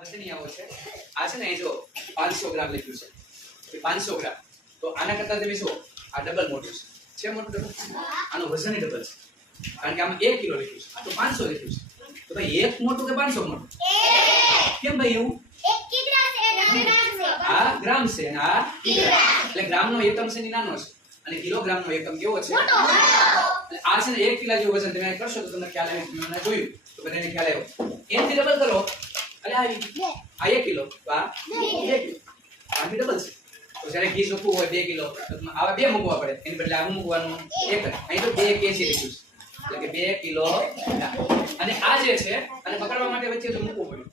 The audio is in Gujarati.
વજનિયાઓ છે આ છે ને એ જો 500 ગ્રામ લખ્યું છે 500 ગ્રામ તો આના કરતા તમે જો આ ડબલ મોટું છે મોટું ડબલ આનો વજન ડબલ છે કારણ કે આમાં 1 કિલો લખ્યું છે આ તો 500 લખ્યું છે તો ભાઈ 1 મોટું કે 500 મોટું કેમ ભાઈ એવું 1 કિગ્રા છે અને ગ્રામ છે આ ગ્રામ છે અને આ કિગ્રા એટલે ગ્રામનો એકમ છે ની નાનો છે અને કિલોગ્રામનો એકમ કેવો છે મોટો એટલે આ છે ને 1 કિલો જેવું વજન તમે કરશો તો તમને ખ્યાલ આવે મેં જોયું તો બધાને ખ્યાલ આવ્યો એનથી ડબલ કરો એટલે આવી આ 1 કિલો તો આ 2 કિલો આ બી ડબલ છે તો જ્યારે ઘી ચોખ્ખું હોય 2 કિલો તો આવા બે મૂકવા પડે એની બદલે આવું મૂકવાનું 1 અહીં તો 2 kg લખ્યું છે એટલે કે 2 કિલો અને આ જે છે અને પકડવા માટે વચ્ચે તો મૂકવું પડ્યું